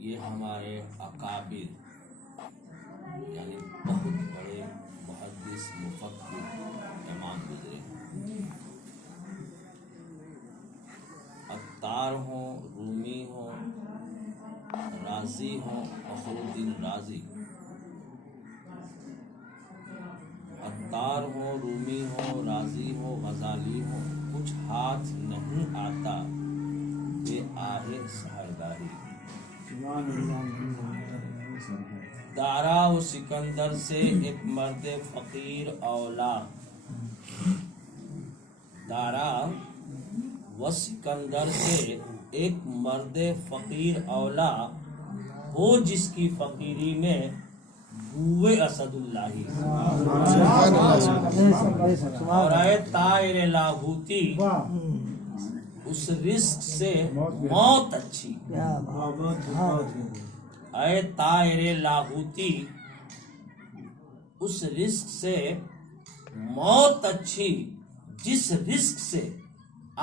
ये हमारे अकाबिर यानी बहुत बड़े मुहद्दिस मुफक्किर इमाम गुजरे। अत्तार हो, रूमी हो, राजी हो, फखरुद्दीन राजी। अत्तार हो, रूमी हो, राजी हो, गजाली हो, कुछ हाथ नहीं आता वे आहे सहरगाही। दारा व सिकंदर से एक मर्द फकीर औला। दारा व सिकंदर से एक मर्द फकीर औला हो जिसकी फकीरी में बुए असदुल्लाही। और आए तायर लाहूती उस रिस्क से मौत अच्छी। आए तायर लाहूती उस रिस्क से मौत अच्छी जिस रिस्क से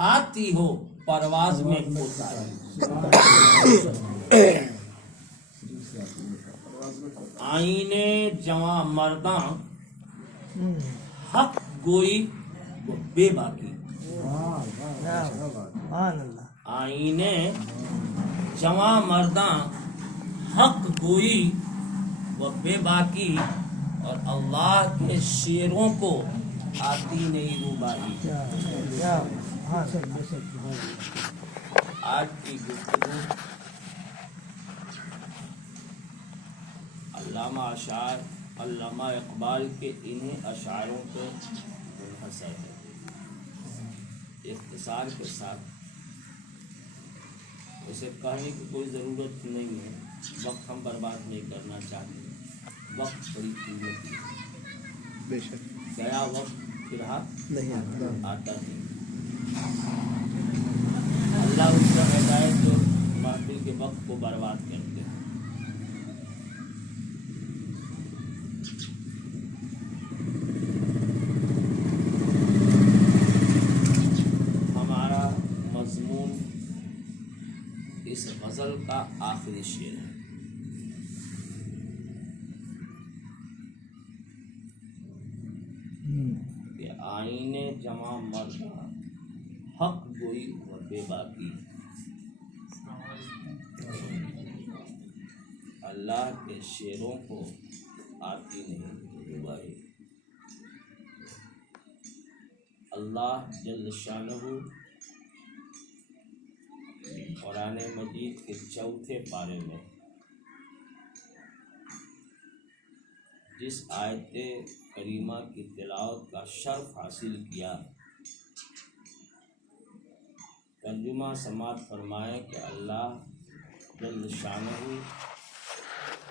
आती हो परवाज में कोताही। आईने जवां मर्दा हक गोई वो बेबाकी। आईने जवां मर्दा हक गोई व बेबाकी। और अल्लाह के शेरों को आती नहीं रुबाही। आज की गुफ्तगू अल्लामा इकबाल के इन्हीं अशारों पे मुनहसर है। इख्तिसार के साथ उसे कहने की कोई ज़रूरत नहीं है, वक्त हम बर्बाद नहीं करना चाहते। वक्त बड़ी कीमती है, गया वक्त फिर नहीं आता नहीं। अल्लाह उसका हिदायत जो महफिल के वक्त को बर्बाद करते हैं। हमारा मजमून इस गज़ल का आखिरी शेर है। कि आईने जमा मर्दा हक गोई व बेबाकी। अल्लाह के शेरों को आती नहीं रुबाही। अल्लाह जल्ल शानहू कुरान मजीद के चौथे पारे में जिस आयत करीमा की तिलावत का शर्फ हासिल किया, तर्जुमा समात फरमाए कि अल्लाह जल्ल शानहू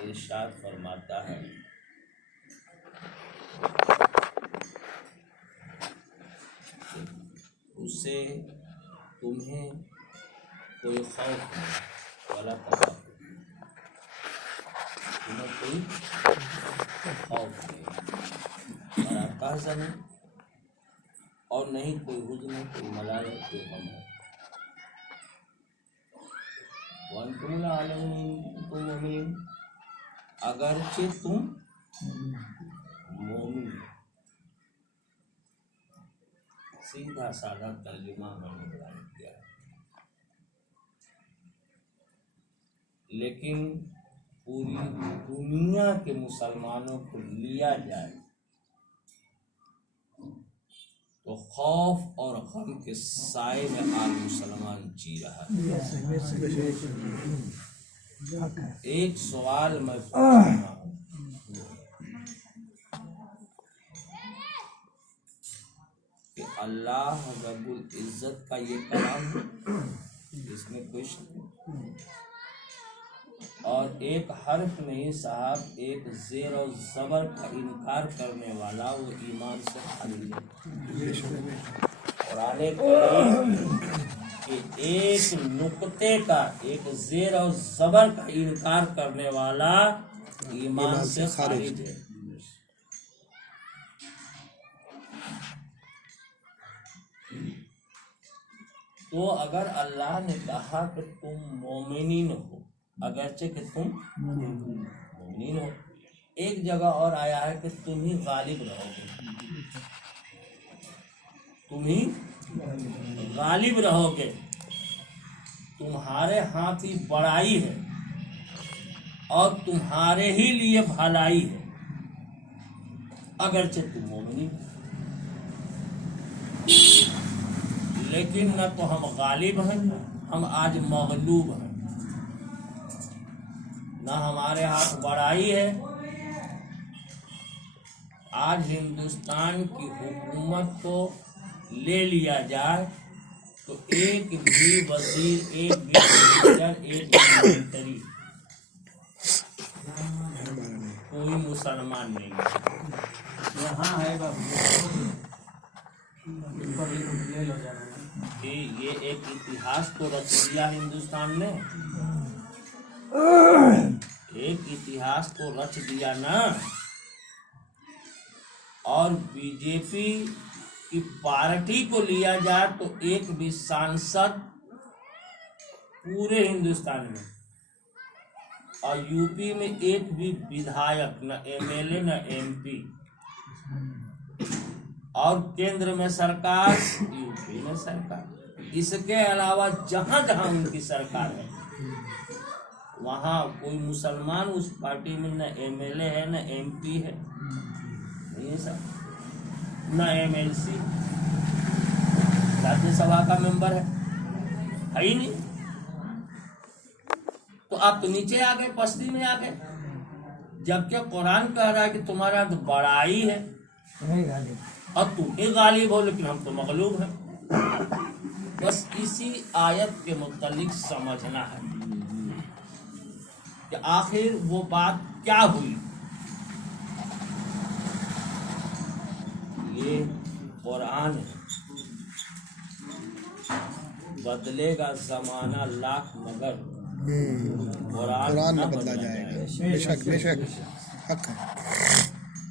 इरशाद फरमाता है उससे तुम्हें कोई खौफ नहीं वाला पता, तुम्हें कोई खौफ नहीं और आकाश और नहीं कोई हुज़्न, कोई मलाल, कोई गम है। वअंतुम ला अलामून, अगरचे तुम मोमिन। सीधा साधा तर्जुमा मैंने बयान किया, लेकिन पूरी दुनिया के मुसलमानों को लिया जाए तो खौफ और गम के साए में आज मुसलमान जी रहा है। एक सवाल मैं पूछ रहा हूँ कि अल्लाह रब्बुल इज्जत का ये कलाम, इसमें कुछ और एक हर्फ नहीं साहब, एक ज़ेर और ज़बर का इनकार करने वाला वो ईमान से खाली है। कुरान कि एक नुक्ते का, एक ज़ेर और ज़बर का इनकार करने वाला ईमान से खारिज है। तो अगर अल्लाह ने कहा कि तुम मोमिनीन हो अगरचे कि तुम मोमिनीन हो। एक जगह और आया है कि तुम ही गालिब रहोगे, तुम ही गालिब रहोगे, तुम्हारे हाथ ही बड़ाई है और तुम्हारे ही लिए भलाई है, अगरचे तुम मोमिनीन। लेकिन न तो हम गालिब हैं, हम आज मगलूब हैं। न हमारे हाथ बड़ाई है। आज हिंदुस्तान की हुकूमत को ले लिया जाए तो एक भी वजीर, एक भी मिनिस्टर, एक भी मंत्री कोई मुसलमान नहीं है। यहाँ है बाबू, ये एक इतिहास तो रच दिया हिंदुस्तान ने, एक इतिहास तो रच दिया ना। और बीजेपी की पार्टी को लिया जाए तो एक भी सांसद पूरे हिंदुस्तान में, और यूपी में एक भी विधायक, न एमएलए न एमपी, और केंद्र में सरकार, यूपी में सरकार। इसके अलावा जहां जहां उनकी सरकार है वहां कोई मुसलमान उस पार्टी में न एमएलए है न एमपी है, ये सब न एमएलसी, राज्यसभा का मेंबर है ही नहीं। तो आप तो नीचे आ गए, पस्ती में आ गए, जबकि कुरान कह रहा है कि तुम्हारा तो बड़ाई है और तुम ही गालिब हो, लेकिन हम तो मगलूब हैं। बस इसी आयत के मुतालिक समझना है कि आखिर वो बात क्या हुई। ये कुरान है, बदलेगा जमाना लाख मगर कुरान न बदला जाएगा। बेशक बेशक हक है।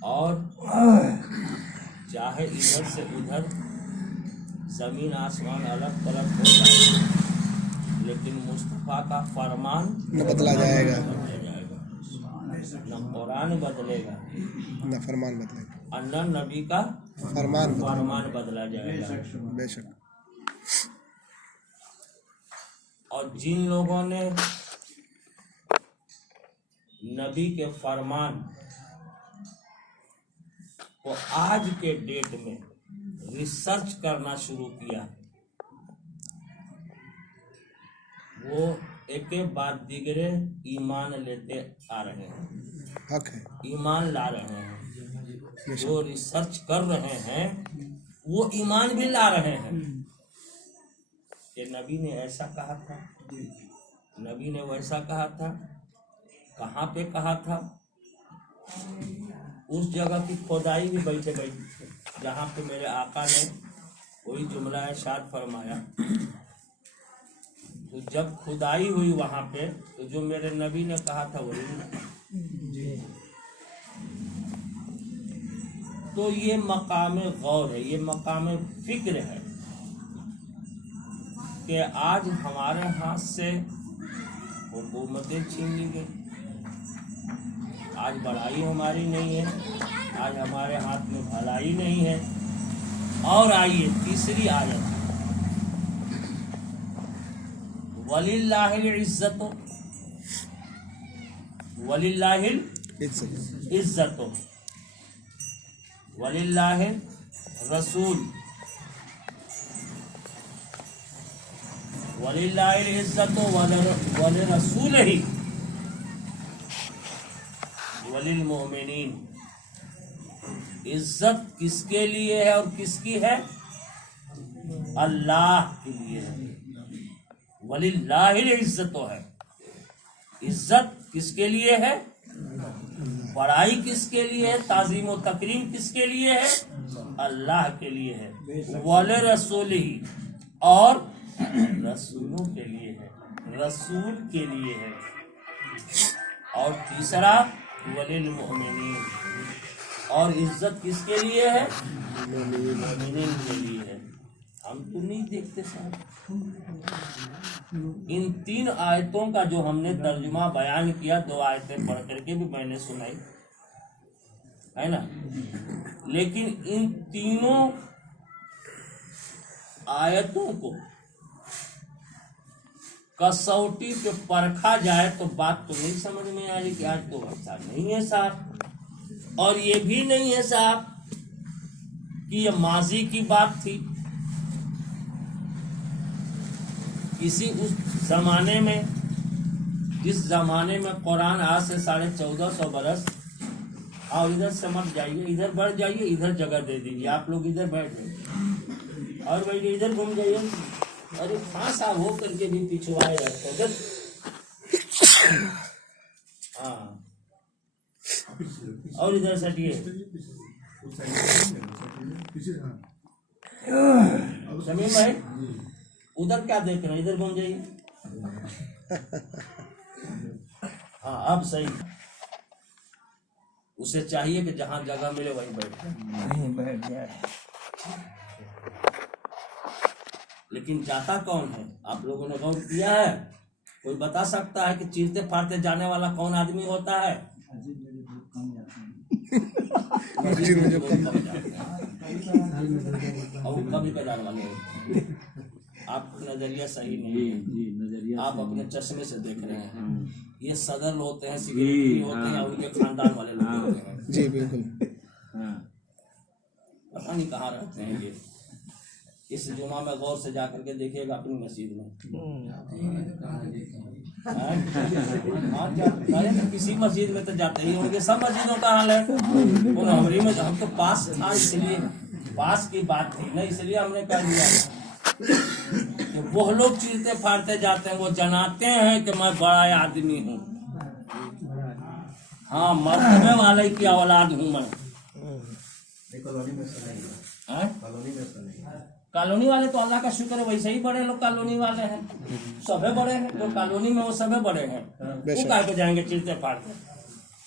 और चाहे इधर से उधर जमीन आसमान अलग तलग हो जाए, लेकिन मुस्तफा का फरमान न बदला जाएगा, न कुरान बदलेगा न फरमान बदलेगा, और न नबी का फरमान बदला जाएगा। बेशक। और जिन लोगों ने नबी के फरमान को आज के डेट में रिसर्च करना शुरू किया, वो एक बाद दिगरे ईमान लेते आ रहे हैं, हक है, ईमान ला रहे हैं। जो रिसर्च कर रहे हैं वो ईमान भी ला रहे हैं कि नबी ने ऐसा कहा था, नबी ने वैसा कहा था। कहाँ पे कहा था? उस जगह की खुदाई भी बैठे बैठे जहाँ पे मेरे आका ने वही जुमला इरशाद फरमाया। तो जब खुदाई हुई वहाँ पे, तो जो मेरे नबी ने कहा था वही। तो ये मकाम गौर है, ये मकाम फिक्र है कि आज हमारे हाथ से हुकूमतें छीन ली गई, आज बड़ाई हमारी नहीं है, आज हमारे हाथ में भलाई नहीं है। और आइए तीसरी आयत, वलिल्लाहिल इज्जतो, वलिल्लाहिल इज्जतो, वलिल्लाहिर रसूल, वलिल्लाहिल इज्जतो वलिरसूलिही वलिल मोमिनीन। इज्जत किसके लिए है और किसकी है? अल्लाह के लिए है। वलिल्लाहिल इज्जतो है, इज्जत किसके लिए है? बड़ाई किसके लिए है? ताज़ीम और तकरीम किसके लिए है? अल्लाह के लिए है। वलिरसूलिही, और रसूलों के लिए है, रसूल के लिए है। और तीसरा वलिल मोमिनीन, और इज्जत किसके लिए है? मोमिनीन के लिए है। हम तो नहीं देखते साहब, इन 3 आयतों का जो हमने तर्जुमा बयान किया, 2 आयतें पढ़ करके भी मैंने सुनाई, है ना। लेकिन इन तीनों आयतों को कसौटी पे परखा जाए तो बात तो नहीं समझ में आ रही कि आज तो ऐसा नहीं है साहब, और ये भी नहीं है साहब कि ये माजी की बात थी। किसी उस जमाने में, जिस जमाने में कुरान आज से 1450 बरस, और इधर से मत जाइए, इधर बढ़ जाइए, इधर जगह दे दीजिए, आप लोग इधर बैठ जाइए और बैठिए, इधर घूम जाइए। अरे फांस आप हो करके भी पिछवाए रखते हैं। हाँ, और इधर सटिए। समीम भाई उधर क्या देख रहे हैं, इधर घूम जाइए। हाँ अब सही। उसे चाहिए कि जहां जगह मिले वहीं बैठ जाए। लेकिन जाता कौन है, आप लोगों ने गौर किया है? कोई बता सकता है कि चीरते फाड़ते जाने वाला कौन आदमी होता है? मस्जिद में जो कम जाते हैं और कभी कदार वाले होते हैं। आपका नजरिया सही नहीं है, आप अपने चश्मे से देख रहे हैं। ये सदर होते हैं, सिक्योरिटी होते हैं, उनके खानदान वाले लोग होते हैं। जी बिल्कुल। पता नहीं कहाँ रहते हैं ये। इस जुमा में गौर से जाकर के देखिएगा अपनी मस्जिद में। किसी मस्जिद में तो जाते ही होंगे, सब मस्जिदों का हाल है। और हमारी में हम तो पास था, इसलिए पास की बात थी ना, इसलिए हमने कर दिया कि वो लोग चीरते फाड़ते जाते हैं, वो जनाते हैं कि मैं बड़ा आदमी हूँ। हाँ, मर्तबे वाले की औलाद हूँ मैं। कॉलोनी वाले तो अल्लाह का शुक्र है, वैसे ही बड़े लोग कॉलोनी वाले हैं, सभे बड़े हैं। जो कॉलोनी में वो सभे बड़े हैं, वो काहे पे जाएंगे चीरते फाड़ते?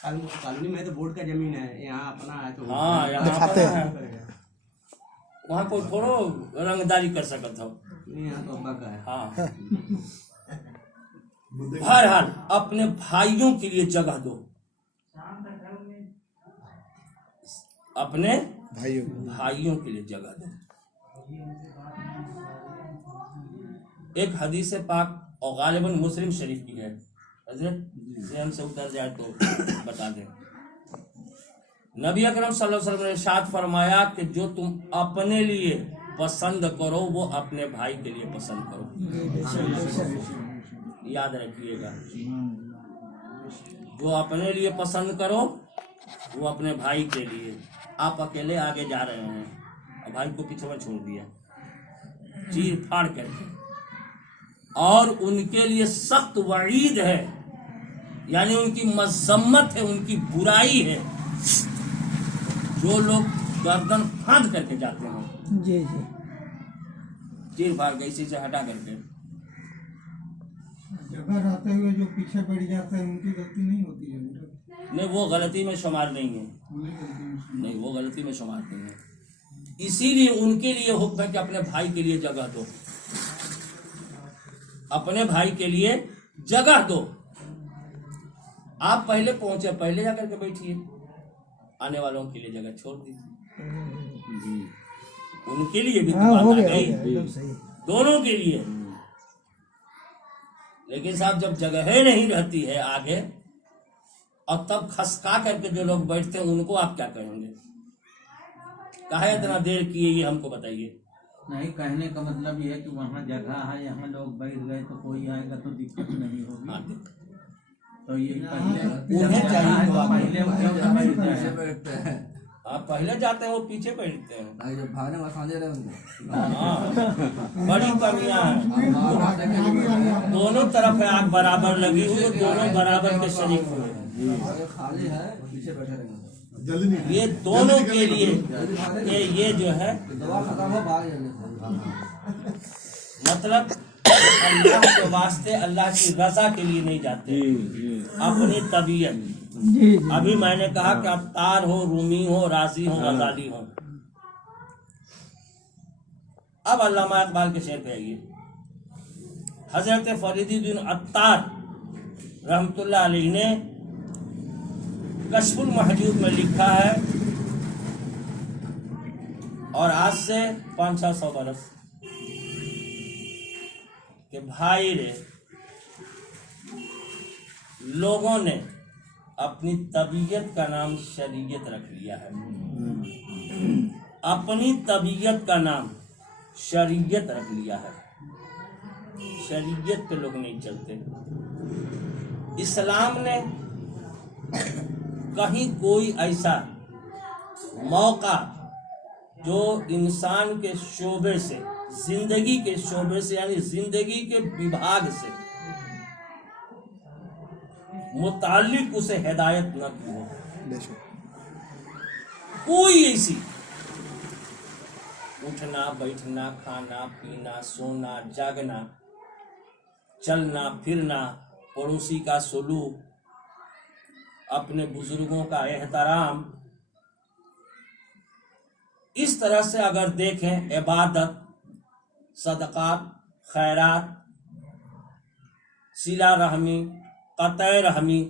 कॉलोनी में तो बोर्ड का जमीन है, यहाँ अपना है तो हाँ यहाँ अपना है, वहाँ कोई थोड़ो रंगदारी कर सकता हो। यहाँ तो अब्बा का है। हाँ, बहरहाल अपने भाइयों के लिए जगह दो, अपने भाइयों के लिए जगह दो। एक हदीस पाक और गालिबन मुस्लिम शरीफ की है, हजरत ज़हन से उतर जाए तो बता दें। नबी अकरम सल्लल्लाहु अलैहि वसल्लम ने इरशाद फरमाया कि जो तुम अपने लिए पसंद करो वो अपने भाई के लिए पसंद करो। याद रखिएगा, जो अपने लिए पसंद करो वो अपने भाई के लिए। आप अकेले आगे जा रहे हैं और भाई को पीछे में छोड़ दिया चीर फाड़ करके, और उनके लिए सख्त वईद है, यानी उनकी मजम्मत है, उनकी बुराई है जो लोग गर्दन फांद करके जाते हैं। जी जी, चीर फाड़ के इसी से हटा करके। जगह रहते हुए जो पीछे बैठ जाते हैं उनकी गलती नहीं होती है? नहीं, वो गलती में शुमार नहीं है, नहीं वो गलती में शुमार नहीं है। इसीलिए उनके लिए हुक्म है कि अपने भाई के लिए जगह दो, अपने भाई के लिए जगह दो। आप पहले पहुंचे, पहले जाकर के बैठिए, आने वालों के लिए जगह छोड़ दीजिए। उनके लिए भी बात आ गई, दोनों के लिए। लेकिन साहब जब जगह नहीं रहती है आगे, और तब खसका करके जो लोग बैठते हैं उनको आप क्या कहेंगे? काहे इतना देर किए, ये हमको बताइए। नहीं, कहने का मतलब ये है कि वहाँ जगह है, यहाँ लोग बैठ गए तो कोई आएगा तो दिक्कत नहीं होगी। हाँ, तो ये पहले उन्हें चाहिए तो पहले बैठ जाए। आप पहले जाते हैं, वो पीछे बैठते हैं। बड़ी कमियां हैं, दोनों तरफ है आग बराबर लगी हुई, दोनों बराबर के शरीक हुए। ये दोनों के लिए ये जो है मतलब अल्लाह के वास्ते, अल्लाह की रजा के लिए नहीं जाते, अपनी तबीयत। अभी मैंने कहा कि आप तार हो, रूमी हो, राजी हो, गजाली हो। अब अल्लामा इकबाल के शेर पे आइए। हजरत फरीदुद्दीन अत्तार रहमतुल्लाह अलैह ने कश्फुल महजूब में लिखा है, और आज से 500-600 बरस के भाई रे, लोगों ने अपनी तबीयत का नाम शरीयत रख लिया है। अपनी तबीयत का नाम शरीयत रख लिया है। शरीयत पे लोग नहीं चलते। इस्लाम ने कहीं कोई ऐसा मौका जो इंसान के शोबे से, जिंदगी के शोबे से, यानी जिंदगी के विभाग से मुताल्लिक उसे हिदायत न की हो, कोई ऐसी उठना बैठना, खाना पीना, सोना जागना, चलना फिरना, पड़ोसी का सलूक, अपने बुजुर्गों का एहतराम, इस तरह से अगर देखें, इबादत, सदक़ात, खैरात, सिला रहमी, क़तए रहमी।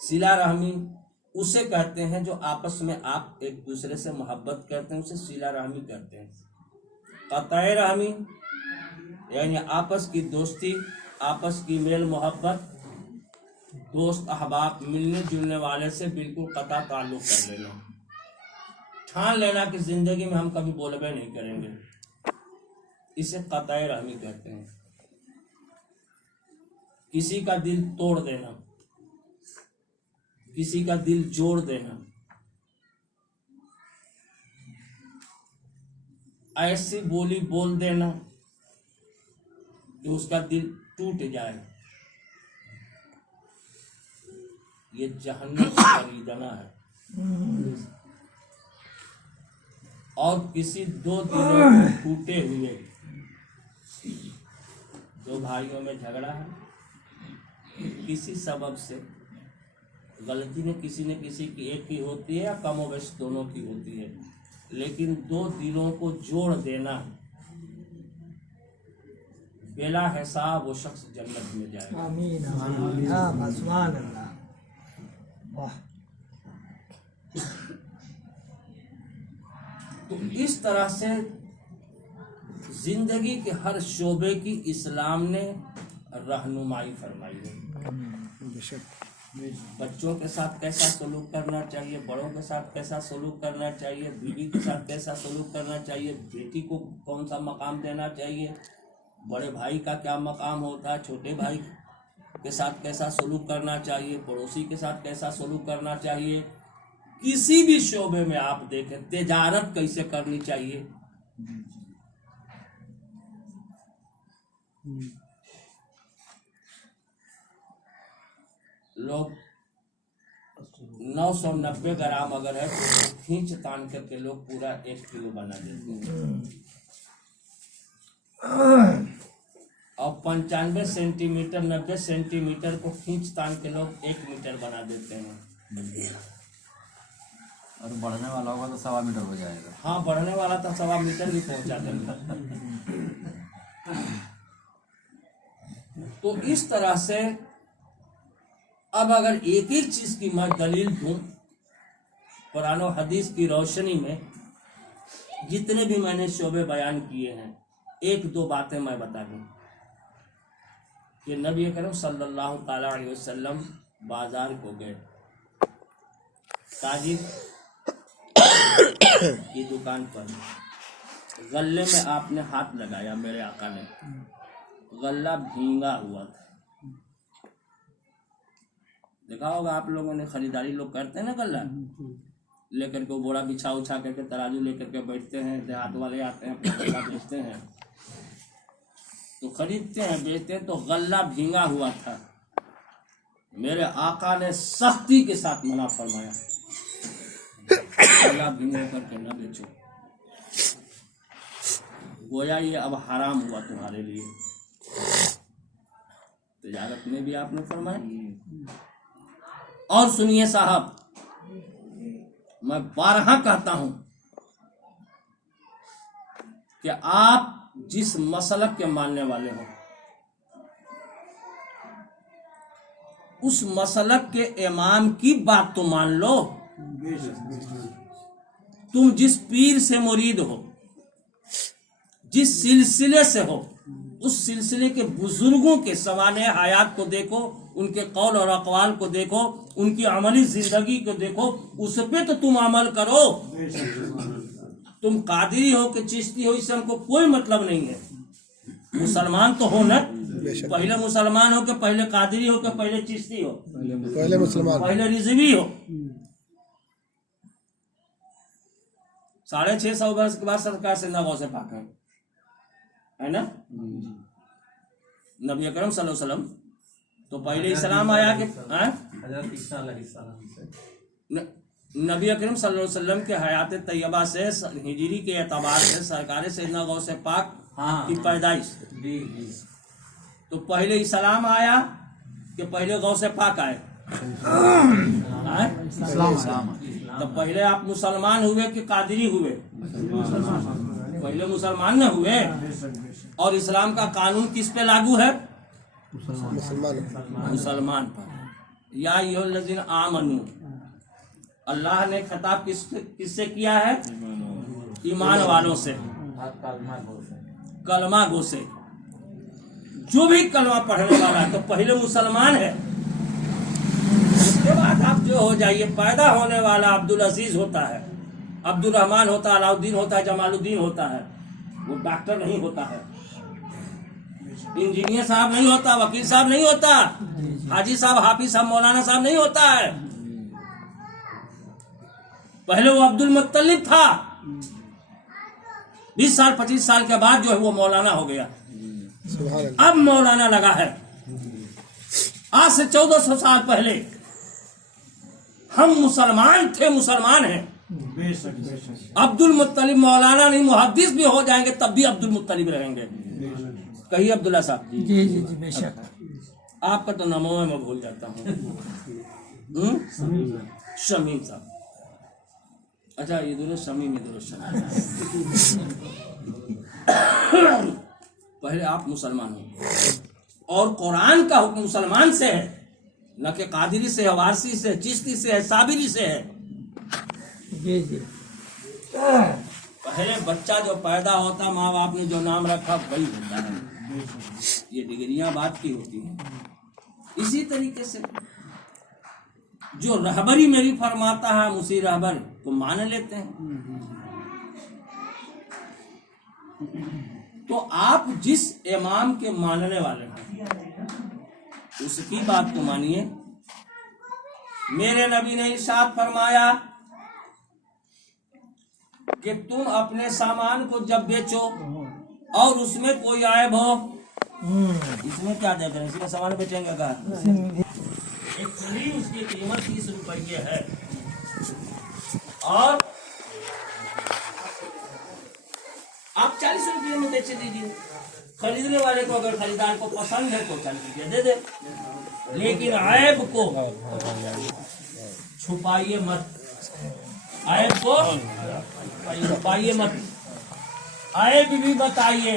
सिला रहमी उसे कहते हैं जो आपस में आप एक दूसरे से मोहब्बत करते हैं, उसे सिला रहमी कहते हैं। क़तए रहमी यानी आपस की दोस्ती, आपस की मेल मोहब्बत, दोस्त अहबाब मिलने जुलने वाले से बिल्कुल कता ताल्लुक कर लेना, ठान लेना कि जिंदगी में हम कभी बोलबे नहीं करेंगे, इसे क़तए रहमी कहते हैं। किसी का दिल तोड़ देना, किसी का दिल जोड़ देना, ऐसी बोली बोल देना कि उसका दिल टूट जाए, ये जहन्नम से खरीदना है। और किसी दो दिलों को टूटे हुए, दो भाइयों में झगड़ा है, किसी सबब से गलती ने किसी की एक की होती है या कमोबेश दोनों की होती है, लेकिन दो दिलों को जोड़ देना, बेला हिसाब वो शख्स जन्नत में जाएगा। आमीन आमीन हाँ सुभान अल्लाह। वाह। तो इस तरह से जिंदगी के हर शोबे की इस्लाम ने रहनुमाई फरमाई है। बच्चों के साथ कैसा सलूक करना चाहिए, बड़ों के साथ कैसा सलूक करना चाहिए, बीवी के साथ कैसा सलूक करना चाहिए, बेटी को कौन सा मकाम देना चाहिए, बड़े भाई का क्या मकाम होता है, छोटे भाई के साथ कैसा सलूक करना चाहिए, पड़ोसी के साथ कैसा सलूक करना चाहिए। किसी भी शोबे में आप देखें, तिजारत कैसे करनी चाहिए, लोग 990 ग्राम अगर है तो खींच तान करके लोग पूरा 1 किलो बना देते हैं, और 95 सेंटीमीटर 90 सेंटीमीटर को खींच तान के लोग 1 मीटर बना देते हैं। और बढ़ने वाला होगा तो 1.25 मीटर हो जाएगा। हाँ, बढ़ने वाला तो 1.25 मीटर भी पहुंचा देंगे। तो इस तरह से अब अगर एक एक चीज की मैं दलील दूं कुरान और हदीस की रोशनी में, जितने भी मैंने शोबे बयान किए हैं, 1-2 बातें मैं बता दूं कि नबी करम सल्लल्लाहु ताला अलैहि वसल्लम बाजार को गए, ताजिर की दुकान पर, गल्ले में आपने हाथ लगाया, मेरे आका ने, गल्ला भींगा हुआ था। देखा होगा आप लोगों ने, खरीदारी लोग करते हैं ना, गल्ला लेकर के बोरा बिछा उछा करके तराजू लेकर के बैठते हैं, देहात वाले आते हैं, अपना गल्ला बेचते हैं, तो खरीदते हैं बेचते हैं, तो गल्ला भींगा हुआ था। मेरे आका ने सख्ती के साथ मना फरमाया, गल्ला भींगा करके न बेचो, गोया ये अब हराम हुआ तुम्हारे लिए। तिजारत में भी आपने फरमाया। और सुनिए साहब, मैं 12 कहता हूं कि आप जिस मसलक के मानने वाले हो, उस मसलक के इमाम की बात तो मान लो। तुम जिस पीर से मुरीद हो, जिस सिलसिले से हो, उस सिलसिले के बुजुर्गों के सवाने हयात को देखो, उनके कौल और अकवाल को देखो, उनकी अमली जिंदगी को देखो, उस पे तो तुम अमल करो। तुम कादिरी हो कि चिश्ती हो, इससे हमको कोई मतलब नहीं है। मुसलमान तो हो ना, पहले मुसलमान हो कि पहले कादिरी हो कि पहले चिश्ती हो, पहले मुसलमान, पहले रिजवी हो। 650 वर्ष के बाद सरकार से नगौ से पाक है ना। नबी अकरम सल्लल्लाहु अलैहि वसल्लम तो पहले इस्लाम आया कि हजरत ईसा अलैहिस्सलाम से नबी अकरम सल्लल्लाहु अलैहि वसल्लम के हयात तैयबा से हिजरी के एतबार से सरकार सैयदना गौसे पाक की पैदाइश, तो पहले इस्लाम आया कि पहले गौसे पाक आए? तो पहले आप मुसलमान हुए कि कादिरी हुए? पहले मुसलमान न हुए। और इस्लाम का कानून किस पे लागू है? मुसलमान पर। या अय्युहल्लज़ीना आमनू, अल्लाह ने खिताब किससे किया है? ईमान वालों से, कलमा गो से। जो भी कलमा पढ़ने वाला है तो पहले मुसलमान है, उसके बाद आप जो हो जाइए। पैदा होने वाला अब्दुल अजीज होता है, अब्दुल रहमान होता है, अलाउद्दीन होता है, जमालुद्दीन होता है। वो डॉक्टर नहीं होता है, इंजीनियर साहब नहीं होता, वकील साहब नहीं होता, हाजी साहब, हाफिज साहब, मौलाना साहब नहीं होता है। पहले वो अब्दुल मुत्तलिब था, 20 साल 25 साल के बाद जो है वो मौलाना हो गया। अब मौलाना लगा है। आज से 1400 साल पहले हम मुसलमान थे, मुसलमान हैं। अब्दुल मुत्तलिब मौलाना नहीं, मुहद्दिस भी हो जाएंगे तब भी अब्दुल मुत्तलिब रहेंगे। कहिए अब्दुल्ला साहब। जी जी जी बेशक। आपका तो नामों में मैं भूल जाता हूँ। शमीम साहब। अच्छा, ये दोनों शमीम, ये दोनों शमीम। पहले आप मुसलमान हो और कुरान का हुक्म मुसलमान से है, न कि कादिरी से है, वारसी से, चिश्ती से है, साबिरी से है। जी जी। पहले बच्चा जो पैदा होता, माँ बाप ने जो नाम रखा वही होता है। ये डिग्रियां बात की होती हैं। इसी तरीके से जो रहबरी मेरी फरमाता है, हम उसी रहबर को मान लेते हैं। तो आप जिस इमाम के मानने वाले हैं उसकी बात को मानिए। मेरे नबी ने इरशाद फरमाया कि तुम अपने सामान को जब बेचो और उसमें कोई आयब हो, इसमें क्या देख रहे हैं, इसी का सामान बेचेंगे का? एक चुनी उसकी कीमत 30 रुपये है और आप 40 रुपये में बेच दीजिए। खरीदने वाले को, अगर खरीदार को पसंद है तो 40 रुपये दे दे, लेकिन आयब को छुपाइए मत, आयब को छुपाइए मत, आयब भी बताइए।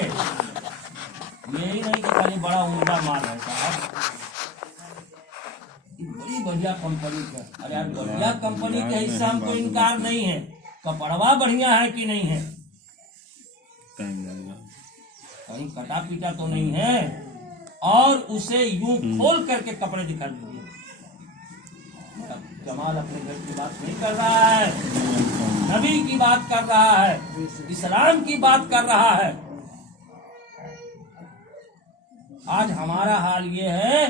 यही नहीं कि खाली बड़ा उम्दा माल है साहब, बड़ी बढ़िया कंपनी का। अरे यार, बढ़िया कंपनी के हिस्सा हमको इनकार नहीं है, कपड़वा बढ़िया है कि नहीं है, कहीं कटा पीटा तो नहीं है, और उसे यूं खोल करके कपड़े दिखा दीजिए। जमाल अपने घर की बात नहीं कर रहा है, नबी की बात कर रहा है, इस्लाम की बात कर रहा है। आज हमारा हाल ये है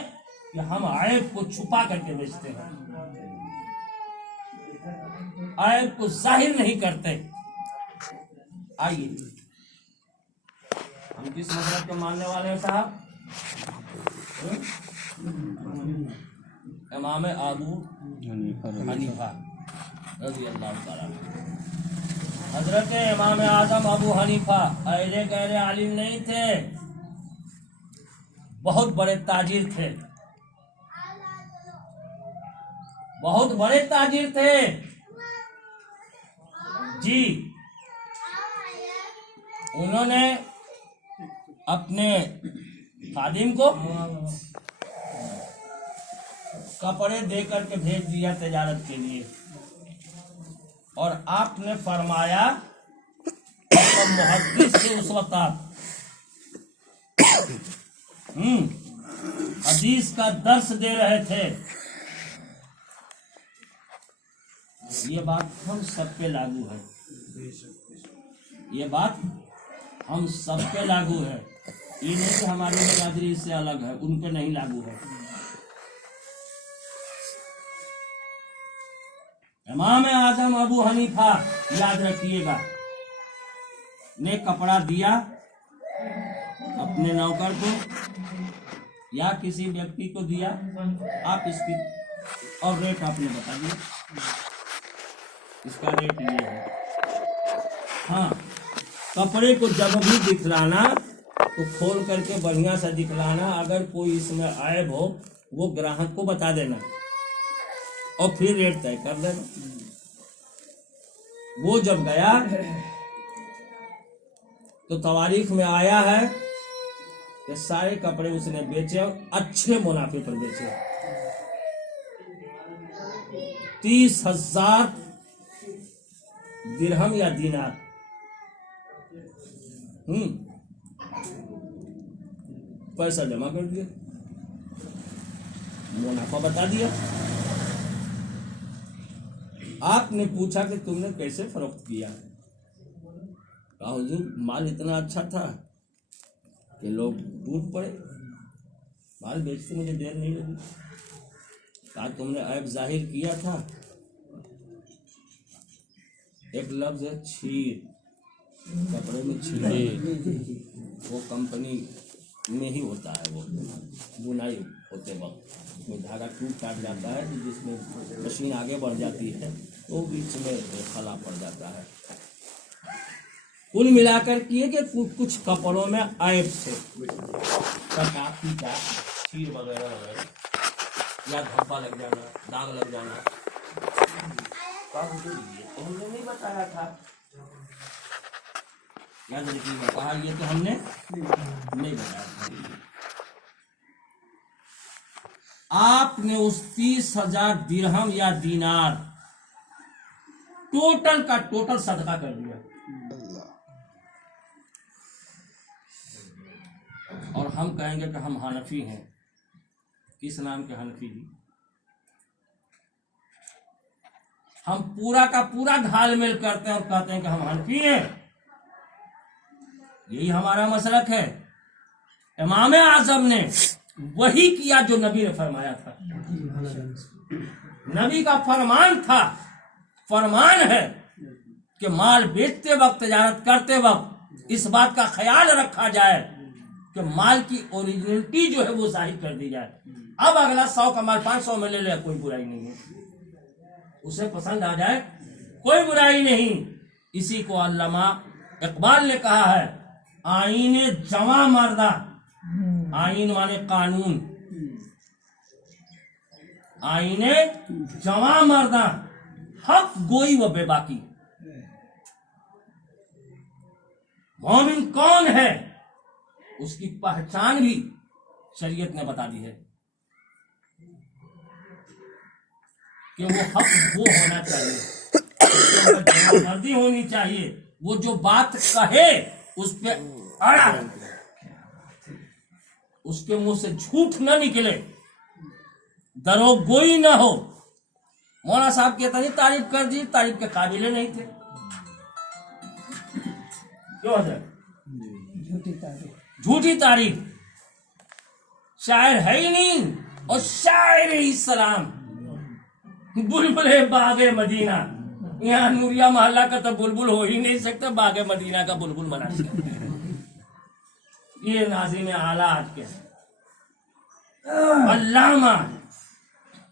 कि हम आयब को छुपा करके बेचते हैं, आयब को जाहिर नहीं करते। आइए, हम किस मसलक के मानने वाले हैं साहब? इमाम अबू हनीफा रज़ी अल्लाह ताला। हजरत इमाम आजम अबू हनीफा अहले गैर आलिम नहीं थे, बहुत बड़े ताजिर थे, बहुत बड़े ताजिर थे जी। उन्होंने अपने खादिम को कपड़े दे करके भेज दिया तजारत के लिए, और आपने फरमाया तो मुहद्दिस से उस वक्त आप हदीस का दर्स दे रहे थे। ये बात हम सब पे लागू है, ये बात हम सब पे लागू है। ये नहीं कि हमारी बिरादरी इससे अलग है, उन पे नहीं लागू है। इमाम आजम अबू हनीफा, याद रखिएगा, ने कपड़ा दिया अपने नौकर को या किसी व्यक्ति को दिया, आप इसकी और रेट आपने बता दिया, इसका रेट ये है। हाँ, कपड़े को जब भी दिखलाना तो खोल करके बढ़िया से दिखलाना, अगर कोई इसमें ऐब हो वो ग्राहक को बता देना और फिर रेट तय कर देना। वो जब गया तो तवारीख में आया है कि सारे कपड़े उसने बेचे और अच्छे मुनाफे पर बेचे। 30,000 दिरहम या दीनार, पैसा जमा कर दिया, मुनाफा बता दिया। आपने पूछा कि तुमने कैसे फरोख्त किया? कहा हुजूर माल इतना अच्छा था कि लोग टूट पड़े, माल बेचते मुझे देर नहीं लगी। कहा तुमने ऐब जाहिर किया था, एक लफ्ज है छीर, कपड़े में छीर, वो कंपनी में ही होता है, वो बुनाई होते वक्त में धागा टूट काट जाता है, जिसमें मशीन आगे बढ़ जाती है तो बीच में खला पड़ जाता है। कुल मिलाकर किए कि कुछ कपड़ों में ऐब से काफी क्या छीर वगैरह वगैरह या धब्बा लग जाना, दाग लग जाना, तो हमने नहीं बताया था। याद रखिएगा, कहा ये तो हमने नहीं बताया था। आपने उस 30,000 दिरहम या दीनार टोटल का टोटल सदका कर दिया। और हम कहेंगे कि हम हनफी हैं। किस नाम के हनफी जी? हम पूरा का पूरा घालमेल करते हैं और कहते हैं कि हम हनफी हैं। यही हमारा मसलक है। इमाम आजम ने वही किया जो नबी ने फरमाया था। नबी का फरमान था, फरमान है कि माल बेचते वक्त, तजारत करते वक्त इस बात का ख्याल रखा जाए कि माल की ओरिजिनलिटी जो है वो जाहिर कर दी जाए। अब अगला 100 का माल 500 में ले ले, कोई बुराई नहीं है, उसे पसंद आ जाए कोई बुराई नहीं। इसी को अल्लामा इकबाल ने कहा है, आईने जमा मर्दा, आईन माने कानून, आईने जमा मर्दा हक गोई व बेबाकी। मोमिन कौन है उसकी पहचान भी शरीयत ने बता दी है कि वो हक वो होना चाहिए, जमामर्दी होनी चाहिए। वो जो बात कहे उस पे अड़ा, उसके मुंह से झूठ न निकले, दरोगोई न हो। मौला साहब की इतनी तारीफ कर दी, तारीफ के काबिल नहीं थे। क्यों है? झूठी तारीफ, शायर है ही नहीं और शायर ही सलाम। बुलबुल बागे मदीना, यहाँ नूरिया मोहल्ला का तो बुलबुल हो ही नहीं सकता, बागे मदीना का बुलबुल बना सकता। ये नाज़िम आला आज के अल्लामा।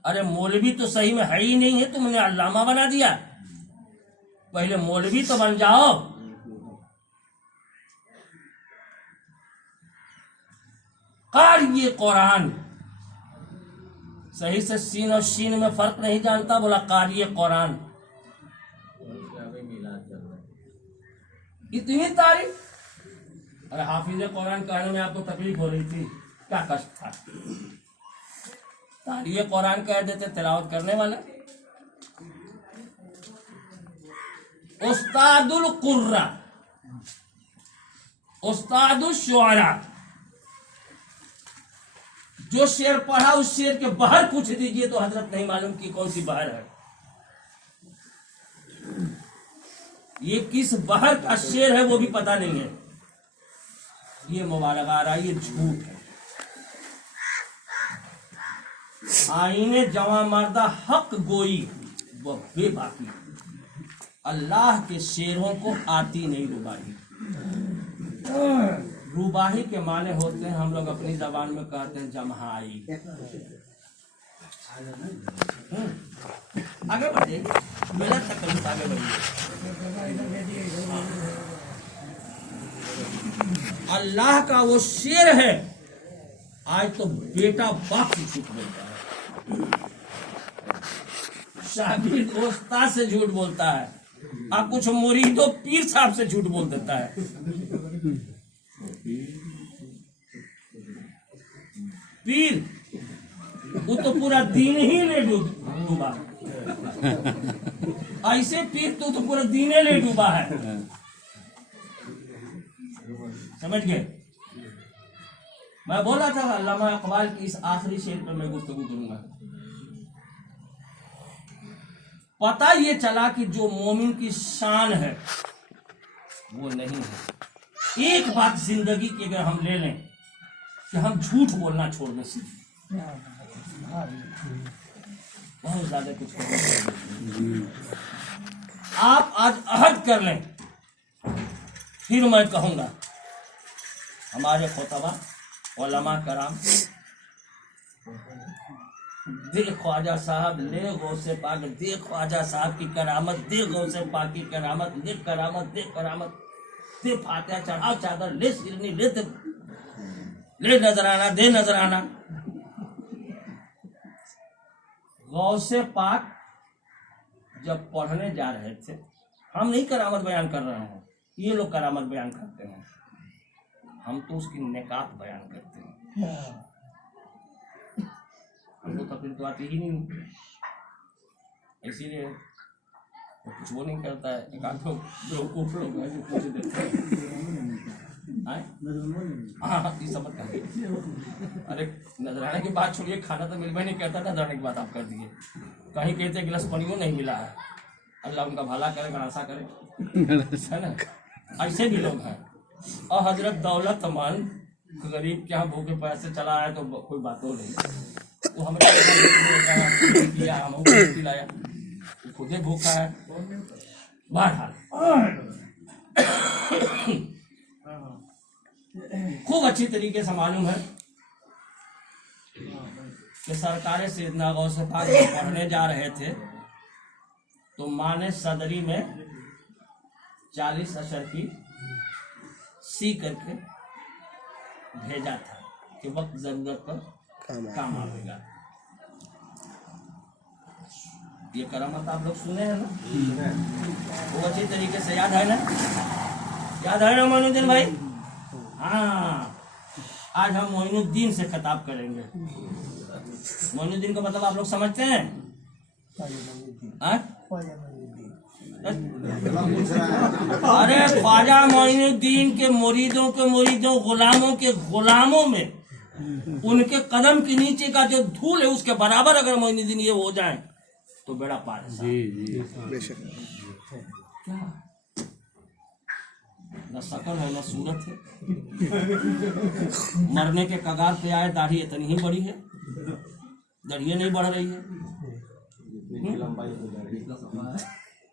अरे मौलवी तो सही में है ही नहीं है, तुमने अल्लामा बना दिया। पहले मौलवी तो बन जाओ। क़ारी कुरान, सही से सीन और शीन में फर्क नहीं जानता, बोला क़ारी कुरान। इतनी तारीफ अरे हाफिज कुरान कहने में आपको तकलीफ हो रही थी, क्या कष्ट था? तारीय कुरान कह देते तिलावत करने वाले। उस्तादुल कुर्रा, उस्तादुल शुआरा, जो शेर पढ़ा उस शेर के बाहर पूछ दीजिए तो हजरत नहीं मालूम कि कौन सी बहर है, ये किस बहर का शेर है वो भी पता नहीं है। ये मुबारक आ रहा है, ये झूठ है। आईने जवा मर्दा हक गोई वो बेबाकी, अल्लाह के शेरों को आती नहीं रुबाही। रुबाही के माने होते हैं, हम लोग अपनी जबान में कहते हैं जमहाई। आगे बढ़िए, मेरा तकलीफ आगे बढ़िए। अल्लाह का वो शेर है, आज तो बेटा बाप से झूठ बोलता है, शागिर्द उस्ताद से झूठ बोलता है, और कुछ मुरीदों पीर साहब से झूठ बोल देता है। पीर वो तो पूरा दिन ही ले डूबा, ऐसे पीर तो पूरा दिन ही ले डूबा है। समझ गए? मैं बोला था अल्लामा इकबाल की इस आखिरी शेर पर मैं गुफ्तगू करूंगा। पता ये चला कि जो मोमिन की शान है वो नहीं है। एक बात जिंदगी की अगर हम ले लें कि हम झूठ बोलना छोड़ने सीखें, बहुत ज्यादा कुछ करना। आप आज अहद कर लें, फिर मैं कहूंगा हमारे खुतबा उलमा कराम, देख ख्वाजा साहब, ले गौसे पाक, देख ख्वाजा साहब की करामत, देख गौसे पाक की करामत, देख करामत, देख करामत, दे फातिहा चढ़ाओ चादर, ले सिरनी, ले नजराना, दे नजराना। गौसे पाक जब पढ़ने जा रहे थे, हम नहीं करामत बयान कर रहे हैं, ये लोग करामत बयान करते हैं, हम तो उसकी निकात बयान करते हैं। हमको तो फिर तो आती ही नहीं, इसीलिए वो कुछ वो नहीं करता है। एक आध बेवकूफ लोग हैं जो पूछ देते हैं, हाँ ये समझ कर। अरे नजराने की बात छोड़िए, खाना तो मिलवा नहीं करता, नजराने की बात आप कर दिए। कहीं कहते गिलास पानियों नहीं मिला है, अल्लाह उनका भला करे, गणासा करे, है ना? ऐसे भी लोग हैं। और हजरत दौलतमंद गरीब के यहाँ भूखे पैसे चला है तो कोई बात हो नहीं, वो हमें किया, हम खिलाया, खुदे भूखा है। बहरहाल खूब अच्छी तरीके से मालूम है कि सरकार सैयदना गौसे पाक पढ़ने जा रहे थे तो माँ ने सदरी में 40 अशर की सी करके भेजा था कि वक्त जरूरत पर काम आएगा। ये करामत आप लोग सुने हैं ना, वो अच्छी तरीके से याद है ना? याद है ना मोइनुद्दीन भाई? हाँ, आज हम मोइनुद्दीन से खिताब करेंगे। मोइनुद्दीन का मतलब आप लोग समझते हैं? अरे ख्वाजा मोइनुद्दीन के मुरीदों गुलामों के गुलामों में उनके कदम के नीचे का जो धूल है उसके बराबर अगर मोइनुद्दीन ये हो जाए तो बेड़ा पार है। जी बेशक। न शकल है न सूरत है, मरने के कगार पे आए, दाढ़ी इतनी ही बड़ी है, दाढ़ी नहीं बढ़ रही है,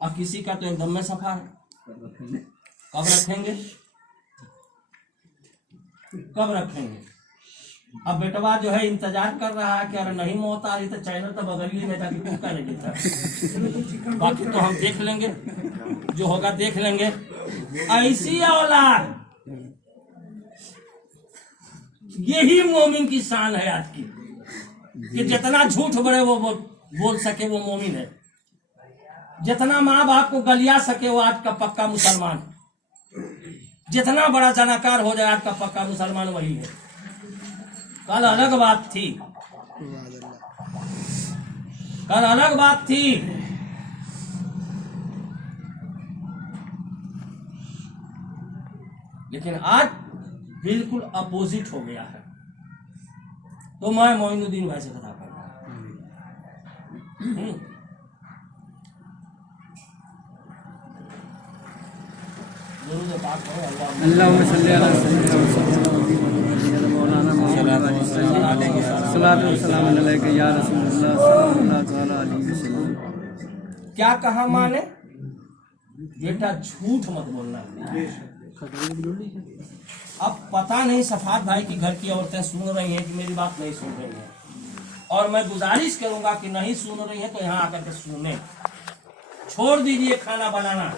और किसी का तो एकदम में सफा है। कब रखेंगे? कब रखेंगे? अब बेटवा जो है इंतजार कर रहा है कि अरे नहीं मौत आ रही तो चैनल तो बगल में ताकि कुका नहीं देता। बाकी तो हम देख लेंगे, जो होगा देख लेंगे। ऐसी औलाद, यही मोमिन की शान है आज की, कि जितना झूठ बड़े वो बोल सके वो मोमिन है, जितना माँ बाप को गलिया सके वो आज का पक्का मुसलमान। जितना बड़ा जनाकार हो जाए आज का पक्का मुसलमान वही है। कल अलग बात थी, कल अलग बात थी। लेकिन आज बिल्कुल अपोजिट हो गया है। तो मैं मोइनुद्दीन भाई से कथा कर रहा हूं। दुरूद पाक करो, अल्लाहुम्मा सल्ली अला सय्यिदना मौलाना मुहम्मद सल्लल्लाहु अलैहि या रसूलुल्लाह सल्लल्लाहु अलैहि वसल्लम। क्या कहा माने? बेटा झूठ मत बोलना। अब पता नहीं सफात भाई की घर की औरतें सुन रही हैं कि मेरी बात नहीं सुन रही हैं, और मैं गुजारिश करूंगा कि नहीं सुन रही हैं तो यहाँ आकर के सुने। छोड़ दीजिए खाना बनाना।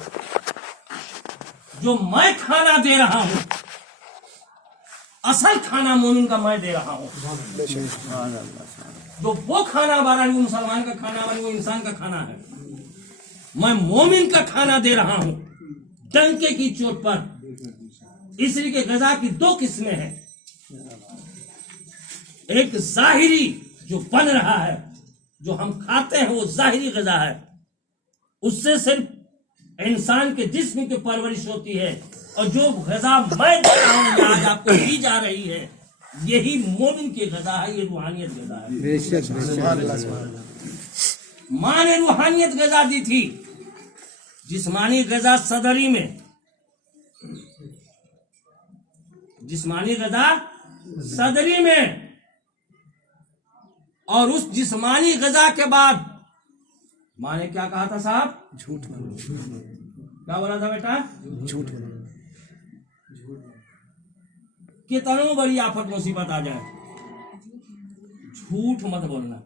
जो मैं खाना दे रहा हूं, असल खाना मोमिन का मैं दे रहा हूं। जो वो खाना बना वो मुसलमान का खाना बना, वो इंसान का खाना है। मैं मोमिन का खाना दे रहा हूं डंके की चोट पर। इसलिए के गजा की दो किस्में हैं। एक जाहिरी जो बन रहा है, जो हम खाते हैं, वो जाहिरी गजा है। उससे सिर्फ इंसान के जिस्म की परवरिश होती है। और जो गजा मैं दे रहा हूं, आज आपको दी जा रही है, यही मोमिन की गजा है। ये रूहानियत गजा है। माँ ने रूहानियत गजा दी थी। जिस्मानी गजा सदरी में, जिस्मानी गजा सदरी में, और उस जिस्मानी गजा के बाद माँ ने क्या कहा था साहब? झूठ क्या बोला था बेटा? झूठ कितनों बड़ी आफत मुसीबत आ जाए, झूठ मत बोलना।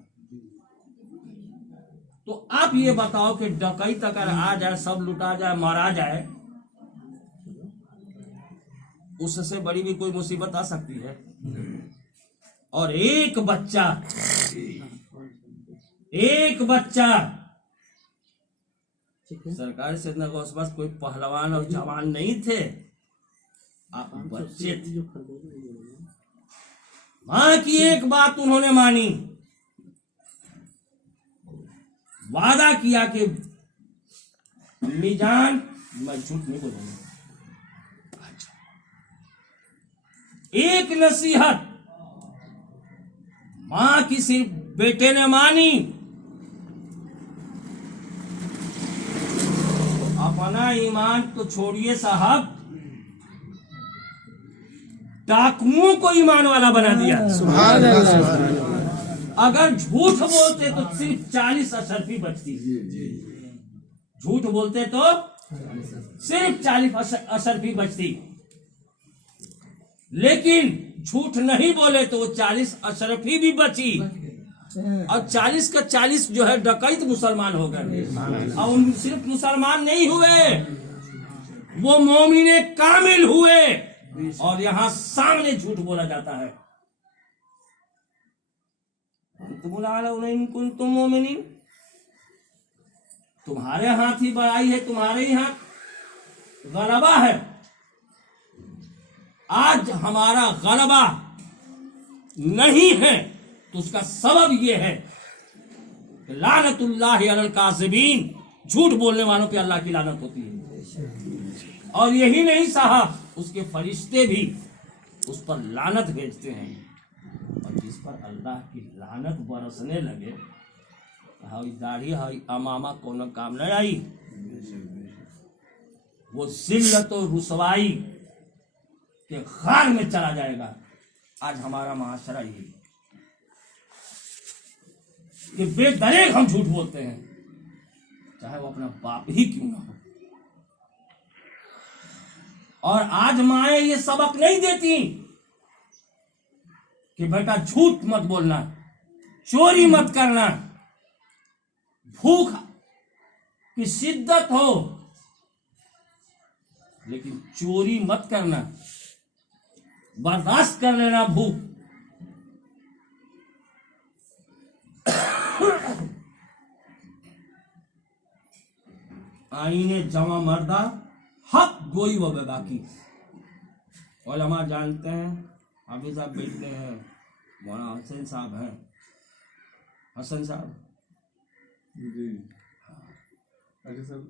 तो आप ये बताओ कि डकैत अगर आ जाए, सब लुटा जाए, मारा जाए, उससे बड़ी भी कोई मुसीबत आ सकती है? और एक बच्चा सरकारी से इतना बस कोई पहलवान और जवान नहीं थे, आप बच्चे थे। मां की एक बात उन्होंने मानी, वादा किया कि अम्मी जान मैं झूठ नहीं बोलूंगा। एक नसीहत मां की सिर्फ बेटे ने मानी। अपना ईमान तो छोड़िए साहब, डाकुओं को ईमान वाला बना दिया। सुभान अल्लाह। अगर झूठ बोलते तो सिर्फ 40 अशरफी बचती। झूठ बोलते तो सिर्फ 40 अशरफी बचती। लेकिन झूठ नहीं बोले तो 40 अशरफी भी बची, और 40 का 40 जो है डकैत मुसलमान हो गए। और उन सिर्फ मुसलमान नहीं हुए, वो मोमिने कामिल हुए। और यहां सामने झूठ बोला जाता है। तुम मोमिनीन, तुम्हारे हाथ ही बड़ाई है, तुम्हारे ही हाथ गलबा है। आज हमारा गलबा नहीं है तो उसका सबब यह है कि लानतुल्लाहि अलल काज़िबीन, झूठ बोलने वालों पे अल्लाह की लानत होती है। और यही नहीं साहब, उसके फरिश्ते भी उस पर लानत भेजते हैं। और जिस पर अल्लाह की लानत बरसने लगे, हाई दाढ़ी हाई अमामा कोनो काम न आई, वो जिल्लत और रुसवाई के खार में चला जाएगा। आज हमारा महाशरा यही कि बेदरेक हम झूठ बोलते हैं, चाहे वो अपना बाप ही क्यों ना हो। और आज माए ये सबक नहीं देती कि बेटा झूठ मत बोलना, चोरी मत करना, भूख की शिद्दत हो लेकिन चोरी मत करना, बर्दाश्त कर लेना भूख। आईने जमा मर्दा हक गोई व बाकी, उलमा जानते हैं, हाफिज साहब बैठते हैं, मौलाना हसन साहब हैं, हसन साहब जी। अच्छा सर,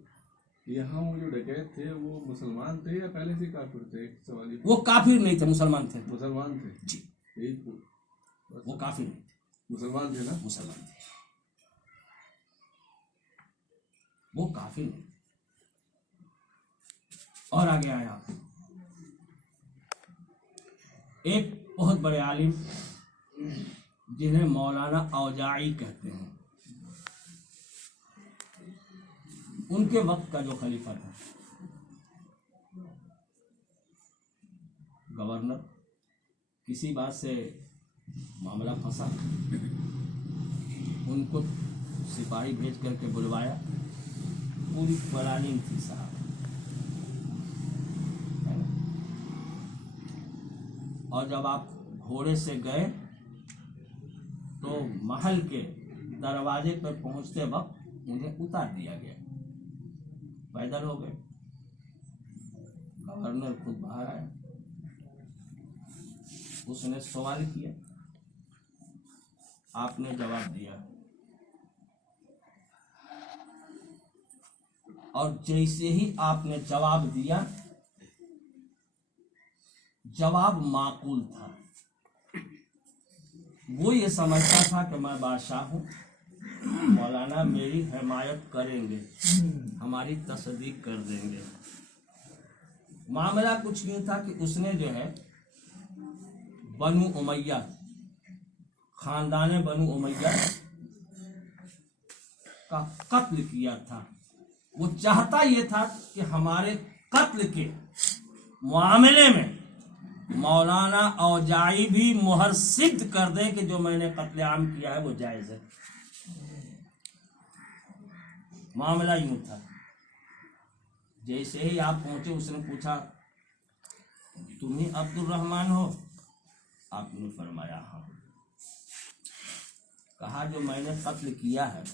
यहाँ वो जो डकैत थे वो मुसलमान थे या पहले से काफिर थे? एक सवाल ये। वो काफिर नहीं थे, मुसलमान थे। मुसलमान थे जी, यही वो काफिर नहीं थे, मुसलमान थे ना? मुसलमान थे, वो काफिर नहीं। और आगे आया एक बहुत बड़े आलिम जिन्हें मौलाना औजाई कहते हैं, उनके वक्त का जो खलीफा था, गवर्नर किसी बात से मामला फंसा, उनको सिपाही भेज करके बुलवाया, पूरी प्लानिंग थी साहब, है ना? और जब आप घोड़े से गए तो महल के दरवाजे पर पहुंचते वक्त उन्हें उतार दिया गया, पैदल हो गए। गवर्नर खुद बाहर आया, उसने सवाल किया, आपने जवाब दिया, और जैसे ही आपने जवाब दिया, जवाब माकूल था। वो ये समझता था कि मैं बादशाह हूँ, मौलाना मेरी हिमायत करेंगे, हमारी तस्दीक कर देंगे। मामला कुछ यूँ था कि उसने जो है बनु उमैया, खानदान बनु उमैया का कत्ल किया था। वो चाहता ये था कि हमारे कत्ल के मामले में मौलाना औजाई भी मुहर सिद्ध कर दे कि जो मैंने कत्लेआम किया है वो जायज है। मामला यूं था, जैसे ही आप पहुंचे उसने पूछा, तुम ही अब्दुल रहमान हो? आपने फरमाया हाँ। कहा, जो मैंने कत्ल किया है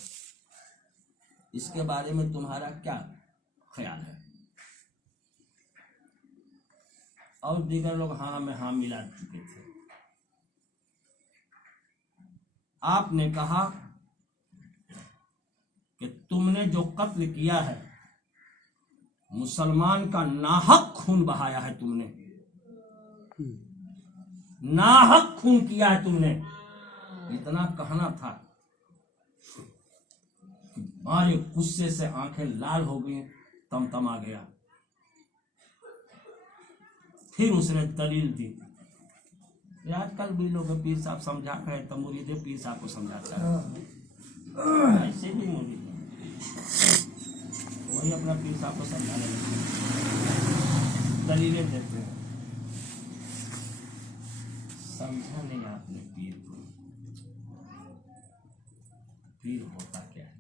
इसके बारे में तुम्हारा क्या ख्याल है? और दीगर लोग हाँ में हाँ मिला चुके थे। आपने कहा कि तुमने जो कत्ल किया है, मुसलमान का नाहक खून बहाया है, तुमने नाहक खून किया है तुमने। इतना कहना था कि मारे गुस्से से आंखें लाल हो गई, तमतमा गया। फिर उसने दलील दी। आजकल भी लोग पीर साहब समझा रहे तो मुरीद पीर साहब को समझाता है, ऐसे भी मुरीद वही अपना पीर साहब को समझाने लगते, दलीलें देते हैं। समझा नहीं आपने पीर को, पीर होता क्या है?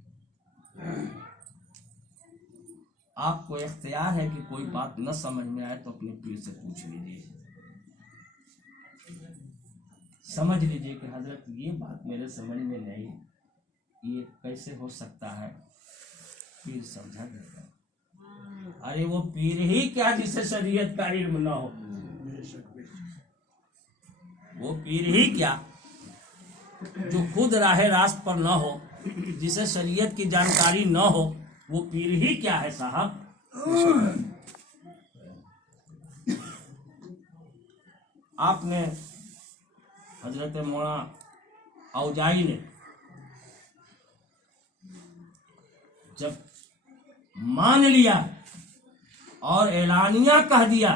आपको इख्तियार है कि कोई बात न समझ में आए तो अपने पीर से पूछ लीजिए, समझ लीजिए कि हजरत ये बात मेरे समझ में नहीं, ये कैसे हो सकता है? पीर समझा देगा। अरे वो पीर ही क्या जिसे शरीयत का इल्म न हो, वो पीर ही क्या जो खुद राहे रास्त पर न हो, जिसे शरीयत की जानकारी न हो, वो पीर ही क्या है साहब? आपने हजरत मौलाना औजाई ने जब मान लिया और एलानिया कह दिया,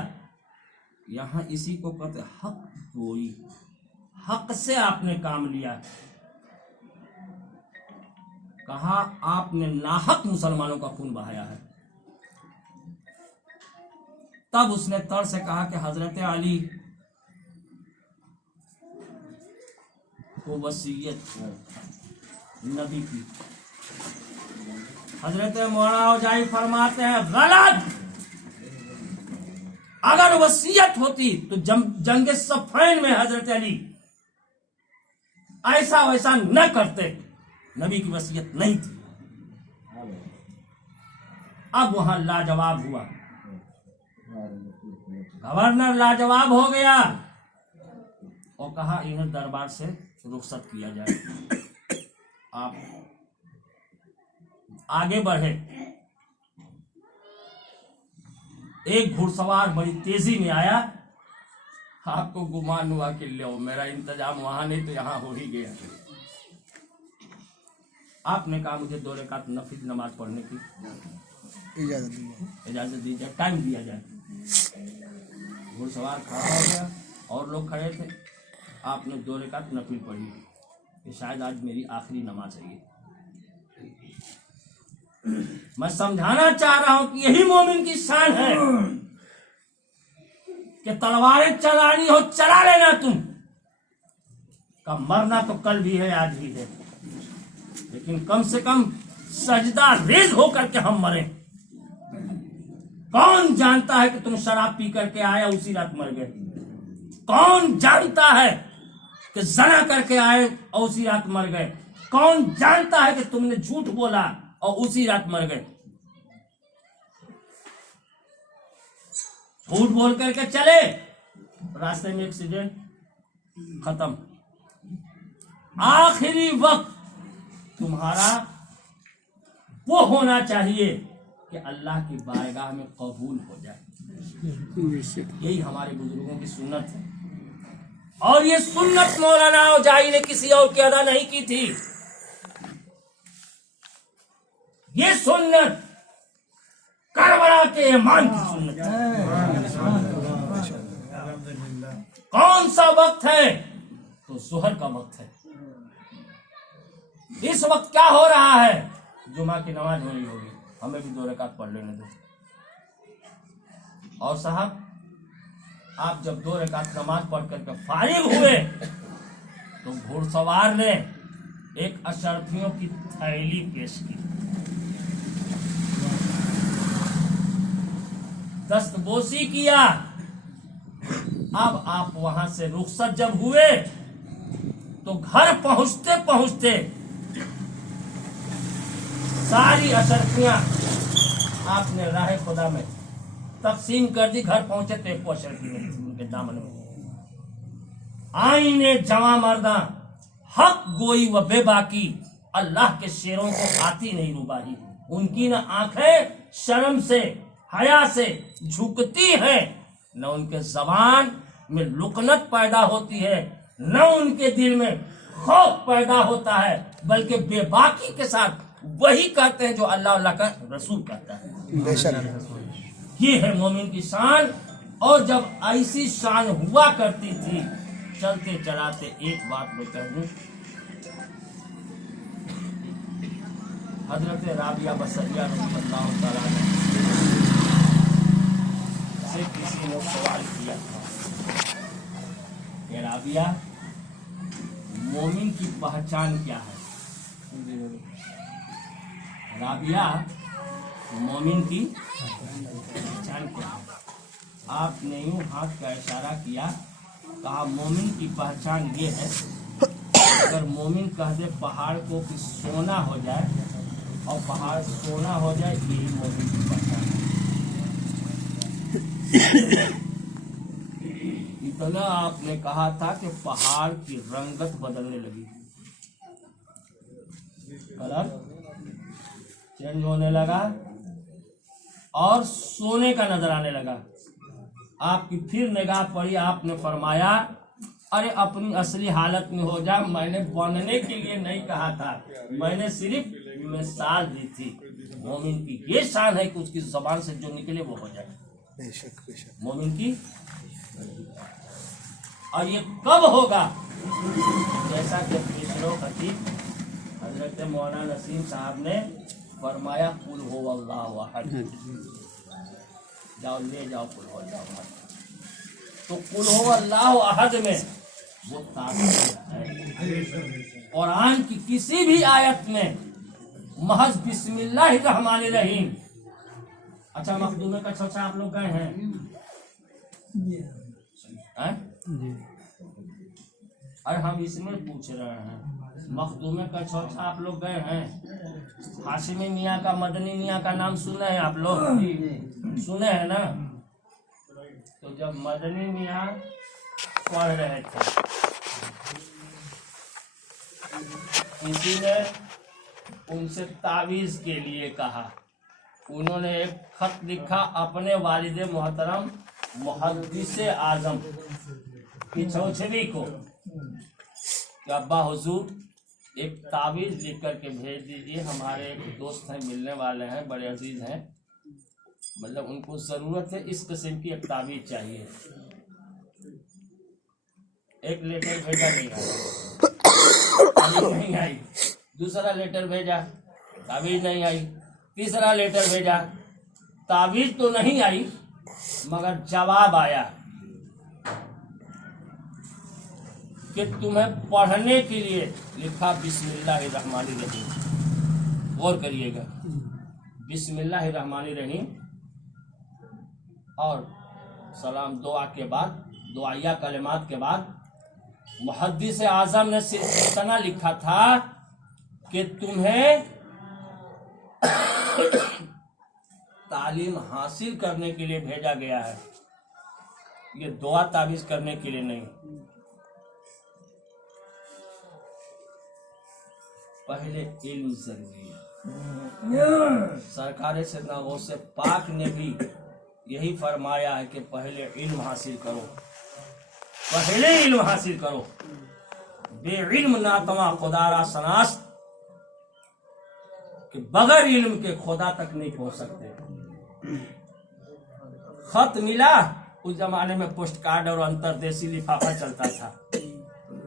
यहां इसी को कहते हक कोई, हक से आपने काम लिया। कहा आपने नाहक मुसलमानों का खून बहाया है। तब उसने तर से कहा कि हजरत अली को वसीयत है नबी की। हजरत मौलाना औजाई फरमाते हैं गलत, अगर वसीयत होती तो जंग सफ़ैन में हजरत अली ऐसा वैसा न करते, नबी की वसीयत नहीं थी। अब वहां लाजवाब हुआ, गवर्नर लाजवाब हो गया और कहा इन्हें दरबार से रुखसत किया जाए, आप आगे बढ़े। एक घुड़सवार बड़ी तेजी में आया, आपको गुमान हुआ कि लो मेरा इंतजाम वहां नहीं तो यहां हो ही गया। आपने कहा मुझे 2 रकात नफिल नमाज पढ़ने की इजाजत दी जाए, टाइम दिया जाए। घुड़सवार खड़ा हो गया और लोग खड़े थे। आपने 2 रकात नफिल पढ़ी कि शायद आज मेरी आखिरी नमाज है ये। मैं समझाना चाह रहा हूं कि यही मोमिन की शान है कि तलवारें चलानी हो चला लेना तुम का, मरना तो कल भी है आज भी है, लेकिन कम से कम सजदा रेज होकर के हम मरें। कौन जानता है कि तुम शराब पी करके आए उसी रात मर गए? कौन जानता है कि जना करके आए और उसी रात मर गए? कौन जानता है कि तुमने झूठ बोला और उसी रात मर गए? झूठ बोल करके चले, रास्ते में एक्सीडेंट, खत्म। आखिरी वक्त तुम्हारा वो होना चाहिए कि अल्लाह की बारगाह में कबूल हो जाए। यही हमारे बुजुर्गों की सुन्नत है, और ये सुन्नत मौलाना औजाई ने किसी और की अदा नहीं की थी। ये सुन्नत करबला के ईमान की सुन्नत है। कौन सा वक्त है? तो जोहर का वक्त है। इस वक्त क्या हो रहा है? जुमा की नमाज हो रही होगी, हमें भी 2 रकात पढ़ लेने दो। और साहब, आप जब 2 रकात नमाज पढ़ करके फारिग हुए तो घुड़सवार ने एक अशरफियों की थैली पेश की, दस्तबोसी किया। अब आप वहां से रुखसत जब हुए तो घर पहुंचते पहुंचते सारी अशरफियां आपने राह खुदा में तकसीम कर दी। घर पहुंचे तो एक अशरफी नहीं थी उनके दामन में। आईने जवा मर्दा हक गोई व बेबाकी, अल्लाह के शेरों को आती नहीं रुबाही। उनकी न आंखें शर्म से हया से झुकती है, न उनके जबान में लुकनत पैदा होती है, न उनके दिल में खौफ पैदा होता है, बल्कि बेबाकी के साथ वही कहते हैं जो अल्लाह अल्लाह का रसूल कहता है। बेशक ये है मोमिन की शान। और जब ऐसी शान हुआ करती थी, चलते चलाते एक बात मैं कह दूं, हजरत राबिया बसरिया रज़ियल्लाहु तआला से किसी ने सवाल किया था कि राबिया, मोमिन की पहचान क्या है? राबिया, मोमिन की पहचान क्या है? आपने यूं हाथ का इशारा किया, कहा मोमिन की पहचान ये है, अगर मोमिन कह दे पहाड़ को कि सोना हो जाए और पहाड़ सोना हो जाए, यही मोमिन की पहचान है। इतना आपने कहा था कि पहाड़ की रंगत बदलने लगी, कलर चेंज होने लगा और सोने का नजर आने लगा। आपकी फिर निगाह पड़ी, आपने फरमाया, अरे अपनी असली हालत में हो जा, मैंने बनने के लिए नहीं कहा था, मैंने सिर्फ मिसाल दी थी। मोमिन की ये शान है कि उसकी जबान से जो निकले वो हो जाए। बेशक बेशक मोमिन की, और ये कब होगा? जैसा कि पिछलो खतीब हजरत मौलाना नसीम साहब ने फरमाया, कुल हो अल्लाहु अहद, जाओ ले जाओ कुल हो अल्लाहु अहद। तो कुल हो अल्लाहु अहद में वो ताकत है। कुरान की किसी भी आयत में महज बिस्मिल्लाहिर रहमानिर रहीम। अच्छा, मखदूमे का चौथा आप लोग गए हैं? अरे हम इसमें पूछ रहे हैं, मखदूमे का चौथा आप लोग गए हैं? हाशिमी मियाँ का, मदनी मियाँ का नाम सुने हैं आप लोग? सुने हैं ना? तो जब मदनी मियाँ पढ़ रहे थे, किसी ने उनसे तावीज के लिए कहा। उन्होंने एक खत लिखा अपने वालिद मोहतरम मुहद्दिस आजम की चौचवी को कि अब्बा हुजूर एक तावीज लिख करके भेज दीजिए, हमारे एक दोस्त हैं, मिलने वाले हैं, बड़े अजीज हैं, मतलब उनको जरूरत है, इस किस्म की एक तावीज चाहिए। एक लेटर भेजा, नहीं आई। दूसरा लेटर भेजा, तावीज नहीं आई। तीसरा लेटर भेजा, तावीज तो नहीं आई मगर जवाब आया कि तुम्हें पढ़ने के लिए लिखा बिस्मिल्लाहिर्रहमानिर्रहीम। गौर करिएगा, बिस्मिल्लाहिर्रहमानिर्रहीम और सलाम दुआ के बाद, दुआया कलिमात के बाद मुहद्दिस आजम ने सिर्फ इतना लिखा था कि तुम्हें तालीम हासिल करने के लिए भेजा गया है, ये दुआ ताबीज करने के लिए नहीं। पहले इल्म जरूरी है। सरकार सैयदना गौसे पाक ने भी यही फरमाया है कि पहले इल्म हासिल करो, पहले इल्म हासिल करो। बेइल्म ना तमा खुदारा सनास, कि बगैर इल्म के खुदा तक नहीं पहुंच सकते। खत मिला, उस जमाने में पोस्ट कार्ड और अंतरदेशी लिफाफा चलता था।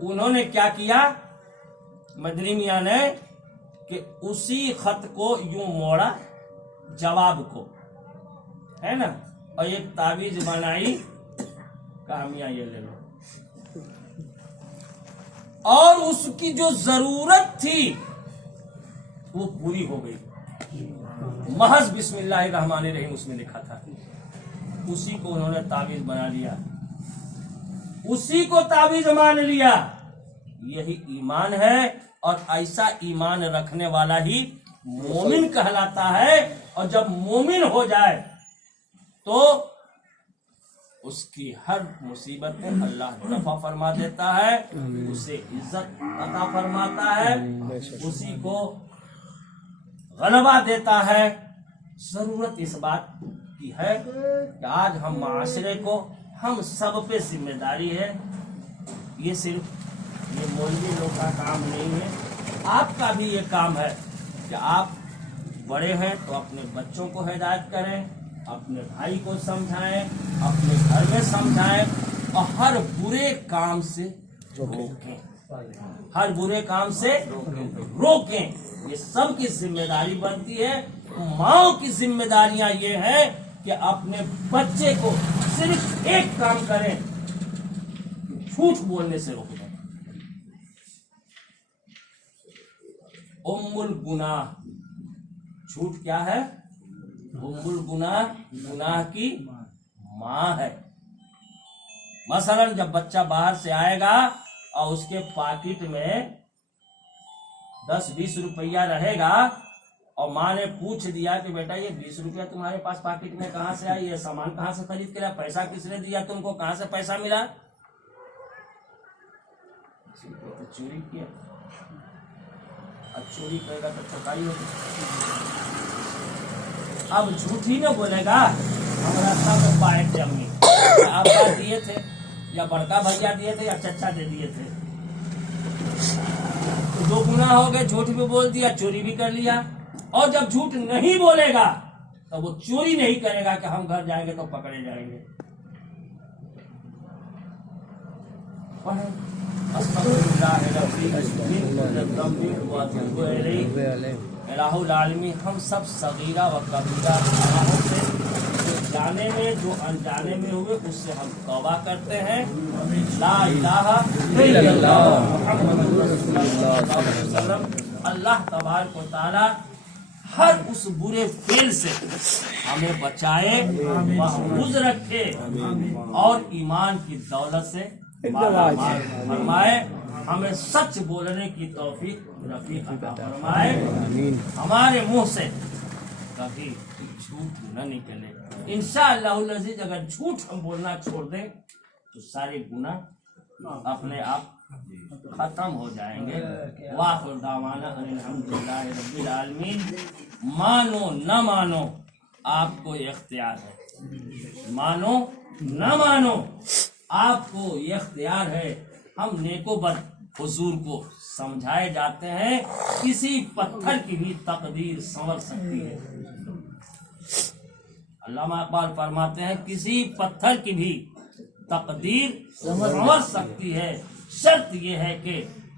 उन्होंने क्या किया मदनी मियाँ ने कि उसी खत को यूं मोड़ा जवाब को, है ना, और एक तावीज बनाई, कहा मियाँ ये ले लो। और उसकी जो जरूरत थी वो पूरी हो गई। महज बिस्मिल्लाहिर्रहमानिर्रहीम उसमें लिखा था, उसी को उन्होंने तावीज बना लिया, उसी को तावीज मान लिया। यही ईमान है, और ऐसा ईमान रखने वाला ही मोमिन कहलाता है। और जब मोमिन हो जाए तो उसकी हर मुसीबत अल्लाह दफा फरमा देता है, उसे इज्जत अता फरमाता है, उसी को गलबा देता है। जरूरत इस बात की है कि आज हम माशरे को, हम सब पे जिम्मेदारी है। ये सिर्फ ये मौलवी लोग का काम नहीं है, आपका भी ये काम है कि आप बड़े हैं तो अपने बच्चों को हिदायत करें, अपने भाई को समझाएं, अपने घर में समझाएं, और हर बुरे काम से रोकें, हर बुरे काम से रोकें। ये सब की जिम्मेदारी बनती है। माओ की जिम्मेदारियां ये है कि अपने बच्चे को सिर्फ एक काम करें, झूठ बोलने से रोकें। उम्मुल गुनाह, झूठ क्या है? उम्मुल गुनाह, गुनाह की माँ है। मसलन जब बच्चा बाहर से आएगा और उसके पॉकेट में 10-20 रुपया रहेगा, और माँ ने पूछ दिया कि बेटा ये 20 रुपया तुम्हारे पास पॉकेट में कहाँ से आई, ये सामान कहाँ से खरीद के लाया, पैसा किसने दिया तुमको, कहाँ से पैसा मिला? तो चोरी किया। अब चोरी करेगा तो ठकाई होगी। अब झूठी न बोलेगा, हमारा सब पाए थे अम्मी, आपका दिए थे या बड़का भैया दिए थे या चचा दे दिए थे, तो 2 गुना हो गए। झूठ भी बोल दिया, चोरी भी कर लिया। और जब झूठ नहीं बोलेगा तो वो चोरी नहीं करेगा कि हम घर जाएंगे तो पकड़े जाएंगे। इलाहुल आलमीन हम सब सगीरा व कबीरा गुनाहों से, जो जाने में जो अनजाने में हुए, उससे हम तौबा करते हैं। ला इलाहा इल्लल्लाह मुहम्मदुर रसूलुल्लाह सल्लल्लाहु अलैहि वसल्लम। अल्लाह तबारक व तआला हर उस बुरे फेल से हमें बचाए, महफूज रखे, और ईमान की दौलत से मालामाल फरमाए। हमें सच बोलने की तौफीक रफीक अता फरमाए। हमारे मुंह से कभी झूठ न निकले। इंशाअल्लाहुल अज़ीज़ अगर झूठ हम बोलना छोड़ दें तो सारे गुनाह अपने आप खत्म हो जाएंगे। वाखिर दावाना अनिल हम्दुलिल्लाहि रब्बिल आलमीन। मानो न मानो आपको इख्तियार है, मानो न मानो आपको इख्तियार है। हम नेकोबद हुजूर को समझाए जाते हैं किसी पत्थर की भी तकदीर संवर सकती है। अल्लामा इकबाल फरमाते हैं किसी पत्थर की भी तकदीर संवर सकती है, शर्त यह है कि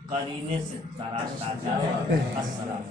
करीने से तराशा जाए। अस्सलाम।